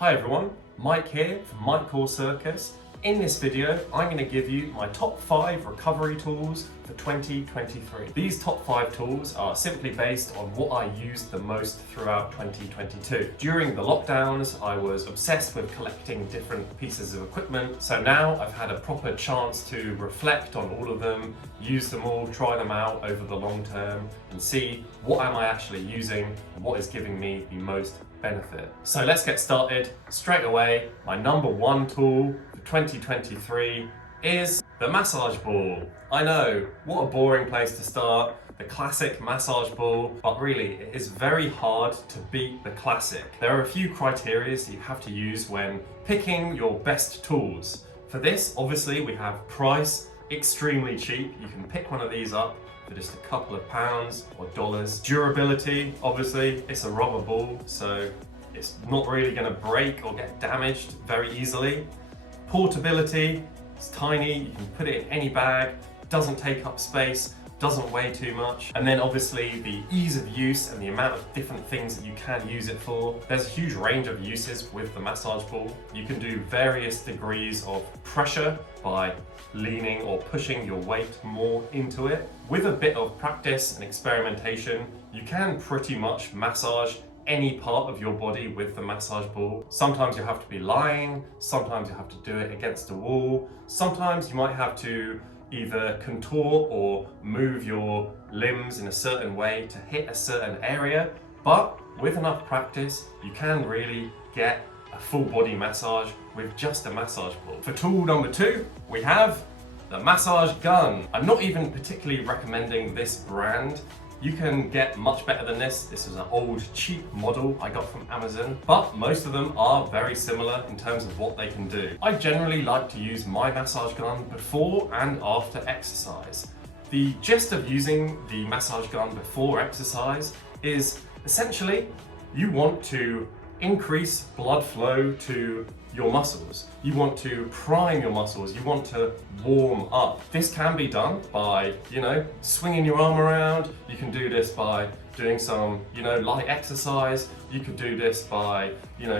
Hi everyone, Mike here from Mike Calls Circus. In this video, I'm going to give you my top 5 recovery tools for 2023. These top 5 tools are simply based on what I used the most throughout 2022. During the lockdowns, I was obsessed with collecting different pieces of equipment. So now I've had a proper chance to reflect on all of them, use them all, try them out over the long term, and see what am I actually using and what is giving me the most benefit. So let's get started straight away. My number 1 tool for 2023 is the massage ball. I know, what a boring place to start, the classic massage ball, but really it is very hard to beat the classic. There are a few criteria that you have to use when picking your best tools. For this, obviously we have price, extremely cheap. You can pick one of these up for just a couple of pounds or dollars. Durability, obviously, it's a rubber ball, so it's not really going to break or get damaged very easily. Portability, it's tiny, you can put it in any bag, doesn't take up space, doesn't weigh too much. And then obviously the ease of use and the amount of different things that you can use it for. There's a huge range of uses with the massage ball. You can do various degrees of pressure by leaning or pushing your weight more into it. With a bit of practice and experimentation, you can pretty much massage any part of your body with the massage ball. Sometimes you have to be lying, sometimes you have to do it against a wall, sometimes you might have to either contour or move your limbs in a certain way to hit a certain area, but with enough practice, you can really get a full body massage with just a massage ball. For tool number 2, we have the massage gun. I'm not even particularly recommending this brand. You can get much better than this. This is an old cheap model I got from Amazon, but most of them are very similar in terms of what they can do. I generally like to use my massage gun before and after exercise. The gist of using the massage gun before exercise is essentially you want to increase blood flow to your muscles. You want to prime your muscles. You want to warm up. This can be done by, swinging your arm around. You can do this by doing some, light exercise. You could do this by,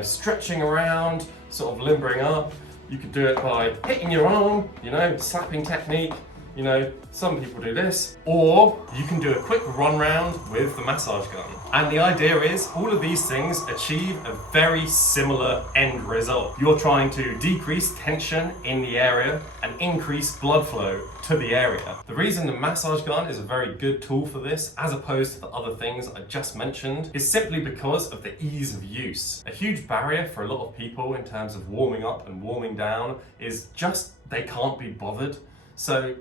stretching around, sort of limbering up. You could do it by hitting your arm, slapping technique. Some people do this, or you can do a quick run round with the massage gun. And the idea is all of these things achieve a very similar end result. You're trying to decrease tension in the area and increase blood flow to the area. The reason the massage gun is a very good tool for this, as opposed to the other things I just mentioned, is simply because of the ease of use. A huge barrier for a lot of people in terms of warming up and warming down is just they can't be bothered. So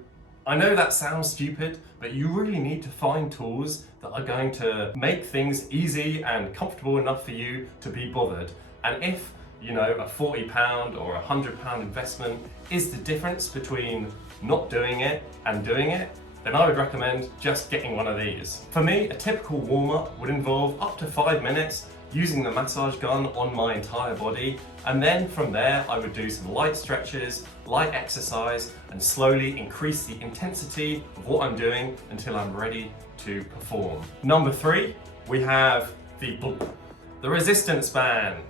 I know that sounds stupid, but you really need to find tools that are going to make things easy and comfortable enough for you to be bothered. And if, a £40 or £100 investment is the difference between not doing it and doing it, then I would recommend just getting one of these. For me, a typical warm-up would involve up to 5 minutes using the massage gun on my entire body, and then from there I would do some light stretches, light exercise, and slowly increase the intensity of what I'm doing until I'm ready to perform. Number 3, we have the resistance band.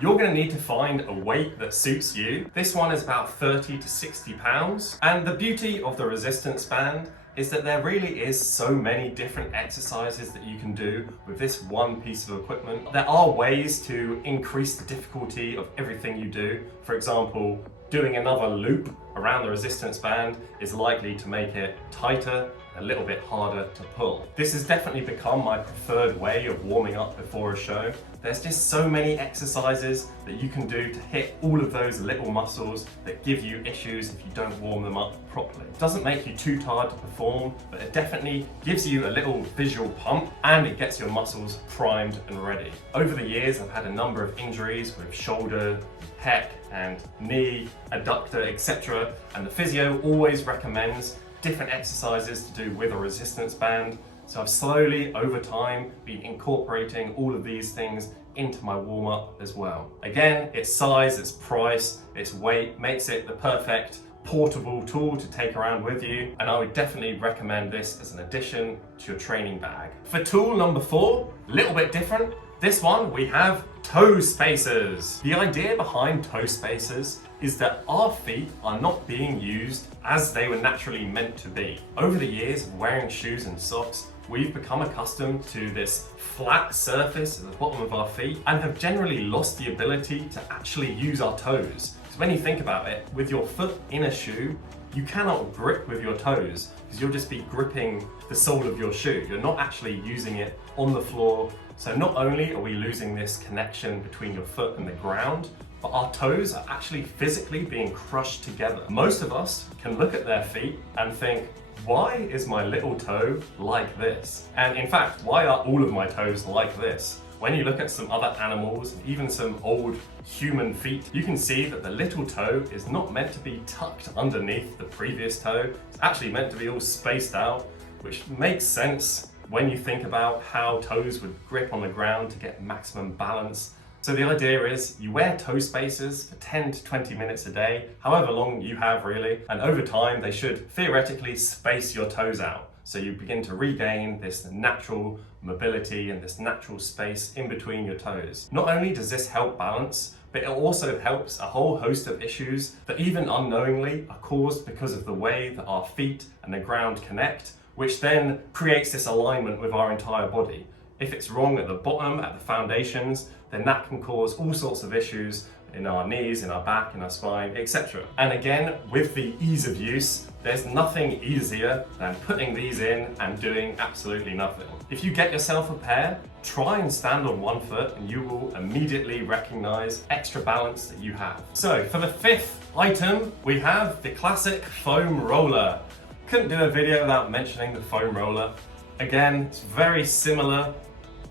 You're going to need to find a weight that suits you. This one is about 30 to 60 pounds, and the beauty of the resistance band is that there really is so many different exercises that you can do with this one piece of equipment. There are ways to increase the difficulty of everything you do. For example, doing another loop around the resistance band is likely to make it tighter, a little bit harder to pull. This has definitely become my preferred way of warming up before a show. There's just so many exercises that you can do to hit all of those little muscles that give you issues if you don't warm them up properly. It doesn't make you too tired to perform, but it definitely gives you a little visual pump and it gets your muscles primed and ready. Over the years, I've had a number of injuries with shoulder, pec and knee, adductor, etc. And the physio always recommends different exercises to do with a resistance band. So I've slowly, over time, been incorporating all of these things into my warm-up as well. Again, its size, its price, its weight makes it the perfect portable tool to take around with you, and I would definitely recommend this as an addition to your training bag. For tool number 4, a little bit different. This one, we have toe spacers. The idea behind toe spacers is that our feet are not being used as they were naturally meant to be. Over the years of wearing shoes and socks, we've become accustomed to this flat surface at the bottom of our feet and have generally lost the ability to actually use our toes. So when you think about it, with your foot in a shoe, you cannot grip with your toes because you'll just be gripping the sole of your shoe. You're not actually using it on the floor. So not only are we losing this connection between your foot and the ground, but our toes are actually physically being crushed together. Most of us can look at their feet and think, why is my little toe like this? And in fact, why are all of my toes like this? When you look at some other animals, and even some old human feet, you can see that the little toe is not meant to be tucked underneath the previous toe. It's actually meant to be all spaced out, which makes sense when you think about how toes would grip on the ground to get maximum balance. So the idea is you wear toe spacers for 10 to 20 minutes a day, however long you have really, and over time they should theoretically space your toes out. So you begin to regain this natural mobility and this natural space in between your toes. Not only does this help balance, but it also helps a whole host of issues that even unknowingly are caused because of the way that our feet and the ground connect, which then creates this alignment with our entire body. If it's wrong at the bottom, at the foundations, then that can cause all sorts of issues in our knees, in our back, in our spine, etc. And again, with the ease of use, there's nothing easier than putting these in and doing absolutely nothing. If you get yourself a pair, try and stand on one foot and you will immediately recognize extra balance that you have. So for the fifth item, we have the classic foam roller. Couldn't do a video without mentioning the foam roller. Again, it's very similar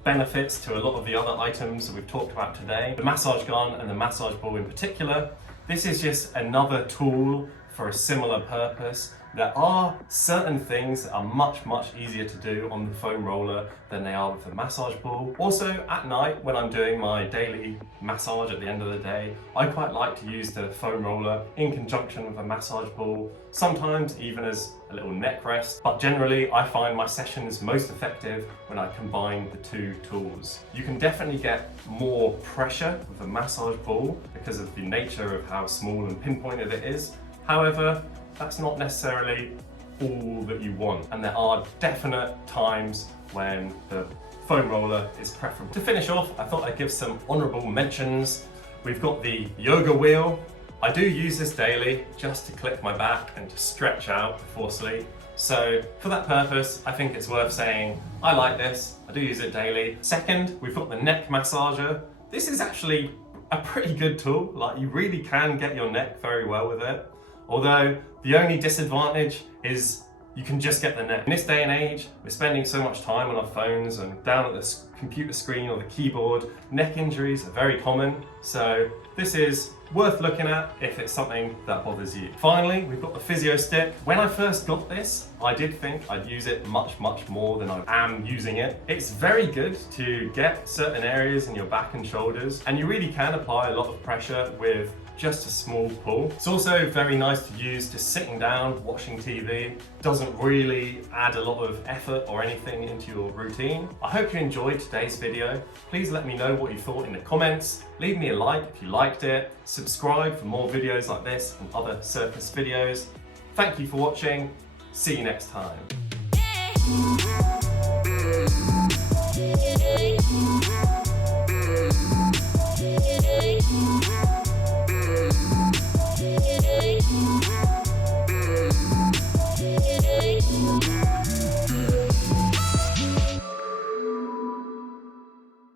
benefits to a lot of the other items that we've talked about today. The massage gun and the massage ball in particular. This is just another tool for a similar purpose. There are certain things that are much, much easier to do on the foam roller than they are with the massage ball. Also, at night, when I'm doing my daily massage at the end of the day, I quite like to use the foam roller in conjunction with a massage ball, sometimes even as a little neck rest. But generally, I find my sessions most effective when I combine the two tools. You can definitely get more pressure with a massage ball because of the nature of how small and pinpointed it is. However, that's not necessarily all that you want, and there are definite times when the foam roller is preferable. To finish off, I thought I'd give some honourable mentions. We've got the yoga wheel. I do use this daily just to click my back and to stretch out before sleep. So for that purpose, I think it's worth saying I like this. I do use it daily. Second, we've got the neck massager. This is actually a pretty good tool. Like, you really can get your neck very well with it. Although the only disadvantage is you can just get the neck. In this day and age, we're spending so much time on our phones and down at the computer screen or the keyboard. Neck injuries are very common, so this is worth looking at if it's something that bothers you. Finally, we've got the physio stick. When I first got this, I did think I'd use it much, much more than I am using it. It's very good to get certain areas in your back and shoulders, and you really can apply a lot of pressure with just a small pull. It's also very nice to use just sitting down, watching TV. Doesn't really add a lot of effort or anything into your routine. I hope you enjoyed today's video. Please let me know what you thought in the comments. Leave me a like if you liked it. Subscribe for more videos like this and other circus videos. Thank you for watching. See you next time.